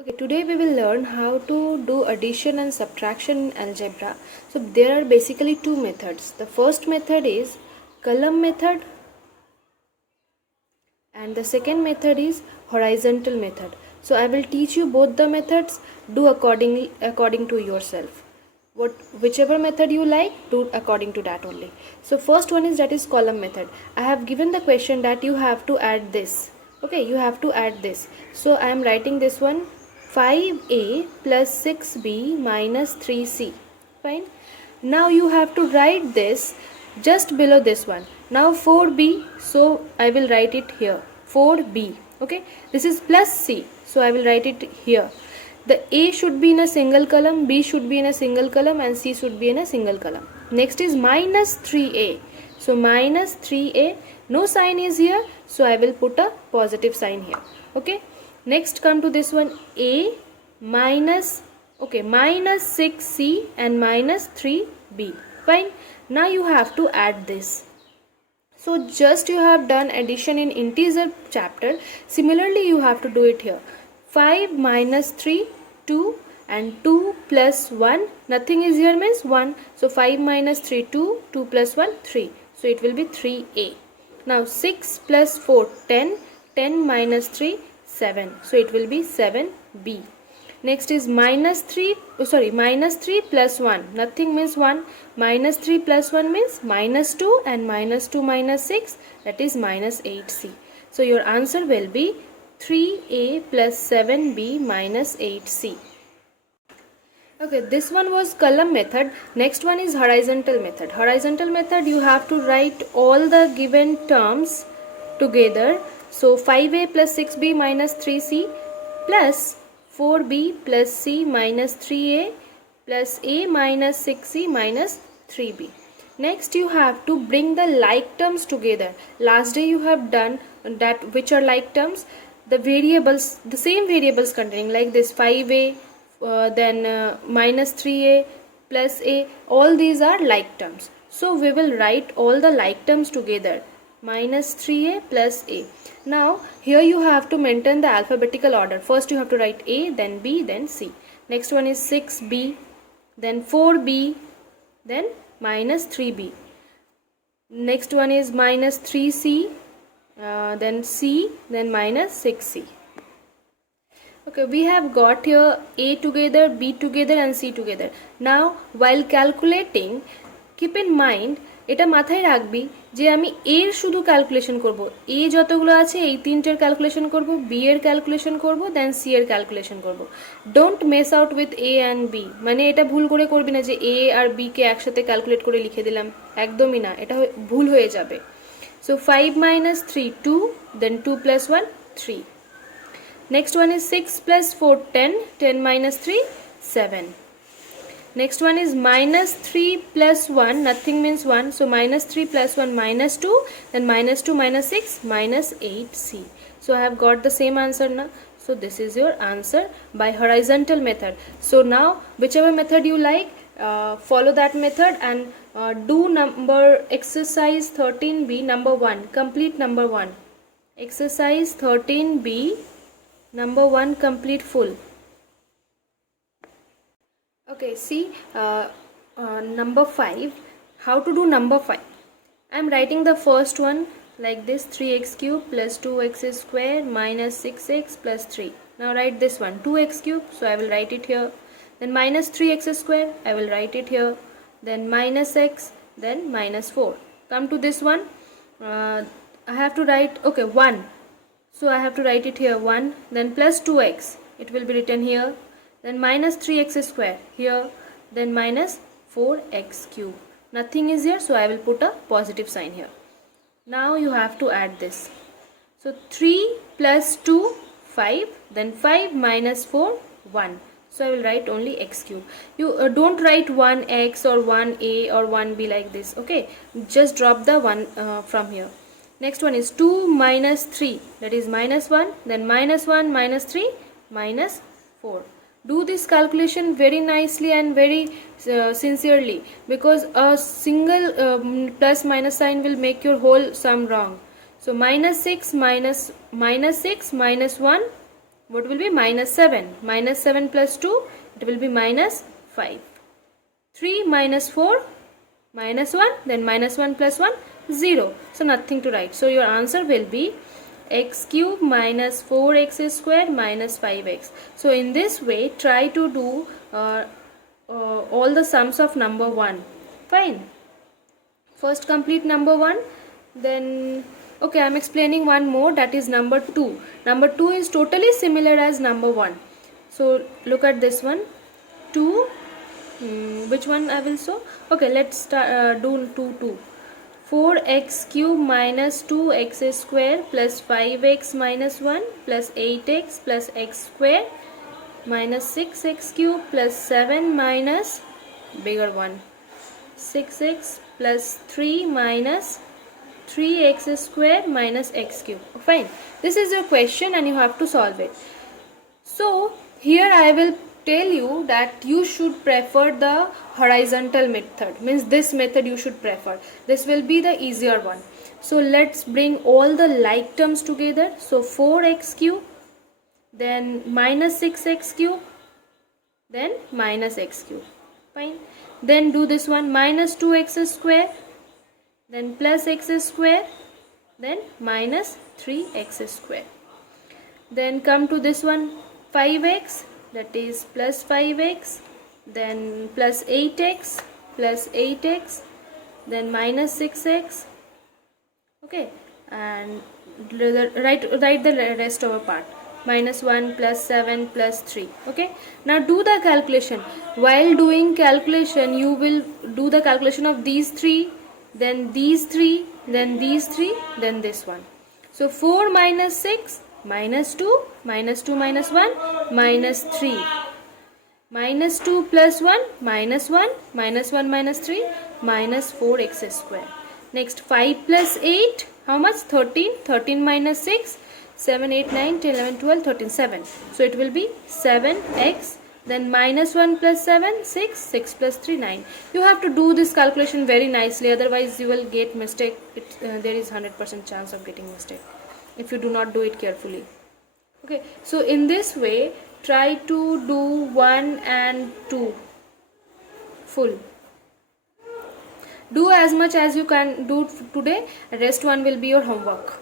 Okay, today we will learn how to do addition and subtraction in algebra. So there are basically two methods. The first method is column method and the second method is horizontal method. So I will teach you both the methods. Do according to yourself. Whichever method you like, do according to that only. So first one is that is column method. I have given the question that you have to add this. Okay, you have to add this. So I am writing this one, 5a plus 6b minus 3c. Fine. Now you have to write this just below this one. Now 4b, so I will write it here, 4b. Okay, this is plus c, so I will write it here. The a should be in a single column, b should be in a single column, and c should be in a single column. Next is minus 3a, so minus 3a, no sign is here, so I will put a positive sign here. Okay, next come to this one, a minus, okay, minus 6c and minus 3b. Fine. Now you have to add this. So just you have done addition in integer chapter, similarly you have to do it here. 5 minus 3, 2, and 2 plus 1, nothing is here means 1. So 5 minus 3, 2, 2 plus 1, 3. So it will be 3a. Now 6 plus 4, 10, 10 minus 3, 7. So it will be 7b. Next is minus 3 plus 1, nothing means 1. Minus 3 plus 1 means minus 2, and minus 2 minus 6, that is minus 8c. So your answer will be 3a plus 7b minus 8c. Okay, this one was column method. Next one is horizontal method. Horizontal method, you have to write all the given terms together. So 5a plus 6b minus 3c plus 4b plus c minus 3a plus a minus 6c minus 3b. Next you have to bring the like terms together. Last day you have done that, which are like terms, the variables, the same variables containing like this 5a, then minus 3a plus a, all these are like terms. So we will write all the like terms together, minus 3a plus a. Now here you have to maintain the alphabetical order. First you have to write a, then b, then c. Next one is 6b, then 4b, then minus 3b. Next one is minus 3c, then c, then minus 6c. Okay, we have got here a together, b together, and c together. Now while calculating, keep in mind, এটা মাথায় রাখবি যে আমি এর শুধু calculation করব, এ যতগুলো আছে এই তিনটের ক্যালকুলেশন করব, বি এর ক্যালকুলেশন করব, দেন সি এর ক্যালকুলেশন করব। Don't mess out with A and B, মানে এটা ভুল করে করবি না যে এ আর বি কে একসাথে ক্যালকুলেট করে লিখে দিলাম, একদমই না, এটা ভুল হয়ে যাবে। So 5 minus 3, 2, then 2 plus 1, 3. Next one is 6 plus 4, 10, 10 minus 3, 7. Next one is minus 3 plus 1, nothing means 1. So minus 3 plus 1, minus 2, then minus 2 minus 6, minus 8c. So I have got the same answer now. So this is your answer by horizontal method. So now whichever method you like, follow that method and do number exercise 13b number 1, complete number 1. Exercise 13b number 1, complete full. Okay, see number 5, how to do number 5. I am writing the first one like this, 3x cube plus 2x square minus 6x plus 3. Now write this one, 2x cube, so I will write it here. Then minus 3x square, I will write it here. Then minus x, then minus 4. Come to this one, I have to write, okay, 1. So I have to write it here, 1. Then plus 2x, it will be written here. Then minus 3x square here, then minus 4x cube. Nothing is here, so I will put a positive sign here. Now you have to add this. So 3 plus 2, 5, then 5 minus 4, 1. So I will write only x cube. You don't write 1x or 1a or 1b like this, okay? Just drop the 1 from here. Next one is 2 minus 3, that is minus 1, then minus 1 minus 3, minus 4. Do this calculation very nicely and very sincerely, because a single plus minus sign will make your whole sum wrong. So minus 6 minus 1 what will be minus 7? Minus 7 plus 2, it will be minus 5. 3 minus 4, minus 1, then minus 1 plus 1, 0. So nothing to write. So your answer will be x cube minus 4x square minus 5x. So in this way, try to do all the sums of number 1. Fine. First complete number 1, then okay, I am explaining one more, that is number 2. Number 2 is totally similar as number 1. So look at this one. 2, which one I will show? Okay, let's start, do 2. 4x cube minus 2x square plus 5x minus 1 plus 8x plus x square minus 6x cube plus 7 minus bigger one 6x plus 3 minus 3x square minus x cube. Fine. This is your question and you have to solve it. So here I will tell you that you should prefer the horizontal method, means this method you should prefer. This will be the easier one. So let's bring all the like terms together. So 4x cube, then minus 6x cube, then minus x cube. Fine. Then do this one, minus 2x square, then plus x square, then minus 3x square. Then come to this one, 5x, that is plus 5x, then plus 8x, then minus 6x. Okay, and write the rest of a part. Minus 1 plus 7 plus 3. Okay, now do the calculation. While doing calculation, you will do the calculation of these 3, then these 3, then these 3, then this one. So 4 minus 6, minus 2, minus 2 minus 1, minus 3. Minus 2 plus 1, minus 1, minus 1 minus 3, minus 4x square. Next 5 plus 8, how much? 13. 13 minus 6, 7, 8, 9, 10, 11, 12, 13, 7. So it will be 7x. Then minus 1 plus 7, 6, 6 plus 3, 9. You have to do this calculation very nicely, otherwise you will get mistake. There is 100% chance of getting mistake if you do not do it carefully. Okay, so in this way, try to do 1 and 2 full. Do as much as you can do today, rest one will be your homework.